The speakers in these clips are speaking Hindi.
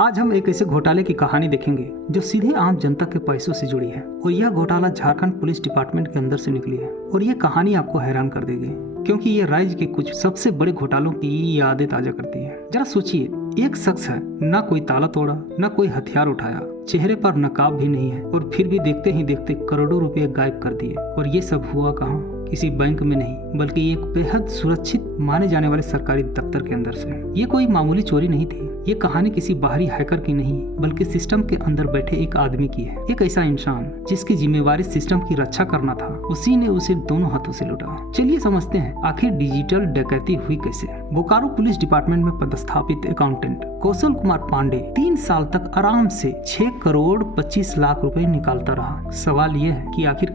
आज हम एक ऐसे घोटाले की कहानी देखेंगे जो सीधे आम जनता के पैसों से जुड़ी है और यह घोटाला झारखंड पुलिस डिपार्टमेंट के अंदर से निकली है और यह कहानी आपको हैरान कर देगी क्योंकि ये राज्य के कुछ सबसे बड़े घोटालों की यादें ताजा करती है। जरा सोचिए, एक शख्स है, ना कोई ताला तोड़ा, ना कोई हथियार उठाया, चेहरे पर नकाब भी नहीं है और फिर भी देखते ही देखते करोड़ों रुपए गायब कर दिए। और ये सब हुआ कहाँ? किसी बैंक में नहीं, बल्कि एक बेहद सुरक्षित माने जाने वाले सरकारी दफ्तर के अंदर से। ये कोई मामूली चोरी नहीं थी। ये कहानी किसी बाहरी हैकर की नहीं, बल्कि सिस्टम के अंदर बैठे एक आदमी की है। एक ऐसा इंसान जिसकी जिम्मेवारी सिस्टम की रक्षा करना था, उसी ने उसे दोनों हाथों से लूटा। चलिए समझते हैं आखिर डिजिटल डकैती हुई कैसे। बोकारो पुलिस डिपार्टमेंट में पदस्थापित अकाउंटेंट कौशल कुमार पांडे 3 साल तक आराम से 6 करोड़ 25 लाख रुपए निकालता रहा। सवाल यह है कि आखिर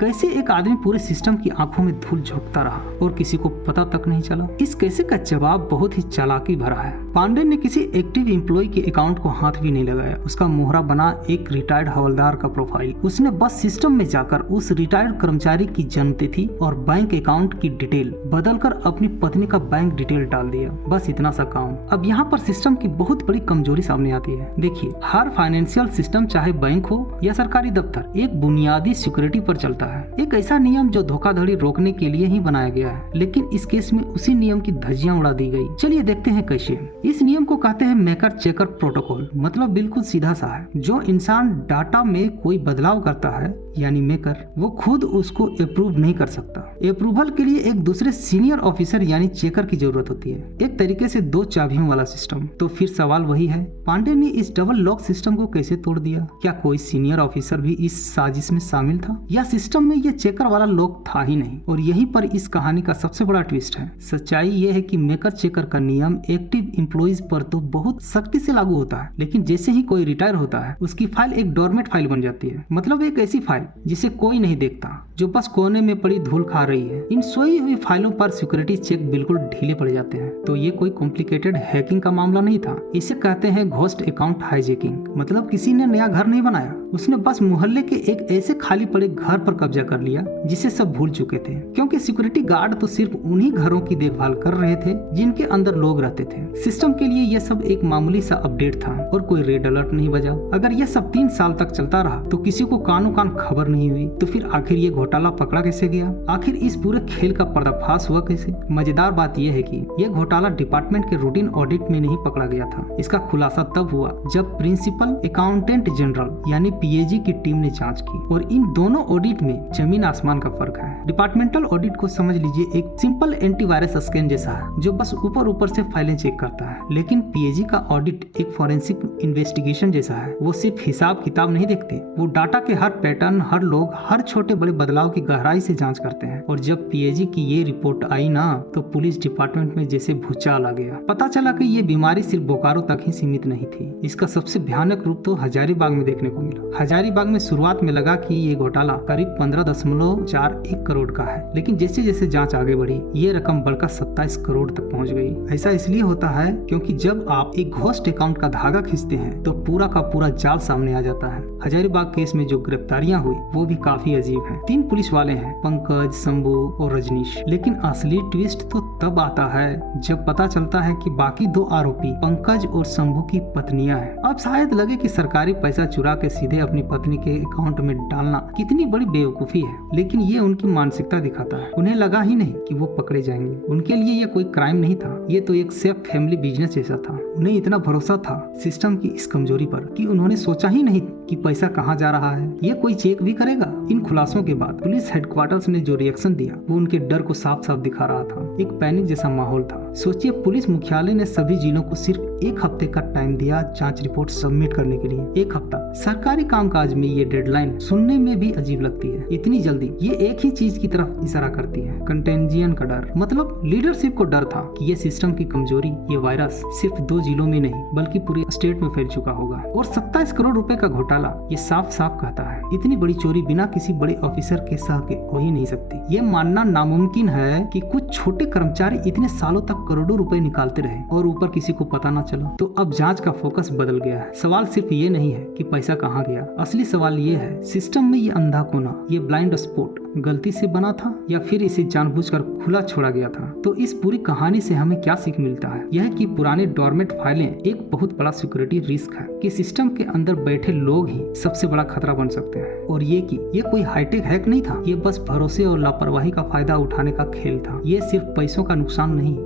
कैसे एक आदमी पूरे सिस्टम की आंखों में धूल झोंकता रहा और किसी को पता तक नहीं चला। इस कैसे का जवाब बहुत ही चालाकी भरा है। पांडे ने किसी एक्टिव एम्प्लॉय के अकाउंट को हाथ भी नहीं लगाया। उसका मोहरा बना एक रिटायर्ड हवलदार का प्रोफाइल। उसने बस सिस्टम में जाकर उस रिटायर्ड कर्मचारी की जन्मतिथि और बैंक अकाउंट की डिटेल बदलकर अपनी पत्नी का बैंक डिटेल डाल दिया। बस इतना सा काम। अब यहाँ पर सिस्टम की बहुत बड़ी कमजोरी सामने आती है। देखिए, हर फाइनेंशियल सिस्टम चाहे बैंक हो या सरकारी दफ्तर, एक बुनियादी सिक्योरिटी पर चलता है। एक ऐसा नियम जो धोखाधड़ी रोकने के लिए ही बनाया गया है, लेकिन इस केस में उसी नियम की धज्जियां उड़ा दी गई। चलिए देखते हैं कैसे। इस नियम को कहते हैं मेकर चेकर प्रोटोकॉल। मतलब बिल्कुल सीधा सा है। जो इंसान डाटा में कोई बदलाव करता है, यानी मेकर, वो खुद उसको अप्रूव नहीं कर सकता। अप्रूवल के लिए एक दूसरे सीनियर ऑफिसर यानी चेकर की जरूरत होती है। एक तरीके से 2 चाबियों वाला सिस्टम। तो फिर सवाल वही है, पांडे ने इस डबल लॉक सिस्टम को कैसे तोड़ दिया? क्या कोई सीनियर ऑफिसर भी इस साजिश में शामिल था, या सिस्टम में ये चेकर वाला लॉक था ही नहीं? और यहीं पर इस कहानी का सबसे बड़ा ट्विस्ट है। सच्चाई ये है कि मेकर चेकर का नियम एक्टिव एम्प्लॉइज पर तो बहुत सख्ती से लागू होता है, लेकिन जैसे ही कोई रिटायर होता है, उसकी फाइल एक डोरमेट फाइल बन जाती है। मतलब एक ऐसी फाइल जिसे कोई नहीं देखता, जो बस कोने में पड़ी धूल खा रही है। इन सोई हुई फाइलों पर सिक्योरिटी चेक बिल्कुल ढीले पड़ जाते हैं। तो ये कोई कॉम्प्लिकेटेड हैकिंग का मामला नहीं था। इसे कहते हैं घोस्ट अकाउंट हाईजैकिंग। मतलब किसी ने नया घर नहीं बनाया, उसने बस मोहल्ले के एक ऐसे खाली पड़े घर पर कब्जा कर लिया जिसे सब भूल चुके थे, क्योंकि सिक्योरिटी गार्ड तो सिर्फ उन्हीं घरों की देखभाल कर रहे थे जिनके अंदर लोग रहते थे। सिस्टम के लिए यह सब एक मामूली सा अपडेट था और कोई रेड अलर्ट नहीं बजा। अगर यह सब 3 साल तक चलता रहा तो किसी को कानो कान खबर नहीं हुई, तो फिर आखिर ये घोटाला पकड़ा कैसे गया? आखिर इस पूरे खेल का पर्दाफाश हुआ कैसे? मजेदार बात यह है कि यह घोटाला डिपार्टमेंट के रूटीन ऑडिट में नहीं पकड़ा गया था। इसका खुलासा तब हुआ जब प्रिंसिपल अकाउंटेंट जनरल यानी पीएजी की टीम ने जांच की, और इन दोनों ऑडिट में जमीन आसमान का फर्क है। डिपार्टमेंटल ऑडिट को समझ लीजिए एक सिंपल एंटीवायरस स्कैन जैसा है, जो बस ऊपर से फाइलें चेक करता है। लेकिन पीएजी का ऑडिट एक फॉरेंसिक इन्वेस्टिगेशन जैसा है। वो सिर्फ हिसाब किताब नहीं देखते, वो डाटा के हर पैटर्न, हर लोग, हर छोटे बड़े बदलाव की गहराई से जांच करते हैं। और जब पीएजी की ये रिपोर्ट आई ना, तो पुलिस डिपार्टमेंट में जैसे भूचाल आ गया। पता चला कि ये बीमारी सिर्फ बोकारो तक ही सीमित नहीं थी। इसका सबसे भयानक रूप तो हजारीबाग में देखने को मिला। हजारीबाग में शुरुआत में लगा कि ये घोटाला करीब 15.41 करोड़ का है, लेकिन जैसे जैसे जांच आगे बढ़ी, ये रकम बढ़कर 27 करोड़ तक पहुंच गई। ऐसा इसलिए होता है क्योंकि जब आप एक घोस्ट अकाउंट का धागा खींचते हैं तो पूरा का पूरा जाल सामने आ जाता है। हजारीबाग केस में जो गिरफ्तारियां हुई वो भी काफी अजीब हैं। 3 पुलिस वाले हैं, पंकज, शंभू और रजनीश। लेकिन असली ट्विस्ट तो तब आता है जब पता चलता है कि बाकी 2 आरोपी पंकज और शंभू की पत्नियां हैं। अब शायद लगे कि सरकारी पैसा चुरा के सीधे अपनी पत्नी के अकाउंट में डालना कितनी बड़ी बेवकूफी है, लेकिन ये उनकी मानसिकता दिखाता है। उन्हें लगा ही नहीं कि वो पकड़े जाएंगे। उनके लिए ये कोई क्राइम नहीं था, ये तो एक सेफ फैमिली बिजनेस जैसा था। उन्हें इतना भरोसा था सिस्टम की इस कमजोरी पर कि उन्होंने सोचा ही नहीं कि पैसा कहाँ जा रहा है, ये कोई चेक भी करेगा। इन खुलासों के बाद पुलिस हेडक्वार्टर्स ने जो रिएक्शन दिया वो उनके डर को साफ साफ दिखा रहा था। एक पैनिक जैसा माहौल था। सोचिए, पुलिस मुख्यालय ने सभी जिलों को सिर्फ 1 हफ्ते का टाइम दिया जांच रिपोर्ट सबमिट करने के लिए। 1 हफ्ता। सरकारी कामकाज में ये डेडलाइन सुनने में भी अजीब लगती है। इतनी जल्दी। ये एक ही चीज की तरफ इशारा करती है, कंटेंजियन का डर। मतलब लीडरशिप को डर था कि ये सिस्टम की कमजोरी, ये वायरस सिर्फ 2 जिलों में नहीं बल्कि पूरे स्टेट में फैल चुका होगा। और 27 करोड़ रुपए का घोटाला ये साफ साफ कहता है इतनी बड़ी चोरी बिना किसी बड़े ऑफिसर के सह के हो ही नहीं सकती। ये मानना नामुमकिन है कि कुछ छोटे कर्मचारी इतने सालों तक करोड़ों रुपए निकालते रहे और ऊपर किसी को पता ना चला। तो अब जांच का फोकस बदल गया है। सवाल सिर्फ ये नहीं है कि पैसा कहाँ गया, असली सवाल ये है सिस्टम में ये अंधा कोना, ये ब्लाइंड स्पॉट गलती से बना था या फिर इसे जानबूझकर खुला छोड़ा गया था। तो इस पूरी कहानी से हमें क्या सीख मिलता है? यह कि पुराने डोरमेट फाइलें एक बहुत बड़ा सिक्योरिटी रिस्क है कि सिस्टम के अंदर बैठे लोग ही सबसे बड़ा खतरा बन सकते हैं। और ये कि ये कोई हाईटेक हैक नहीं था, ये बस भरोसे और लापरवाही का फायदा उठाने का खेल था। ये सिर्फ पैसों का नुकसान नहीं,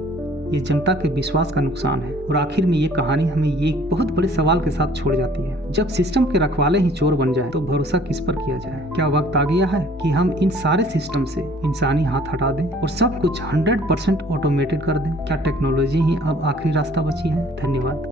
ये जनता के विश्वास का नुकसान है। और आखिर में ये कहानी हमें ये बहुत बड़े सवाल के साथ छोड़ जाती है, जब सिस्टम के रखवाले ही चोर बन जाए तो भरोसा किस पर किया जाए? क्या वक्त आ गया है कि हम इन सारे सिस्टम से इंसानी हाथ हटा दें और सब कुछ 100% ऑटोमेटेड कर दें? क्या टेक्नोलॉजी ही अब आखिरी रास्ता बची है? धन्यवाद।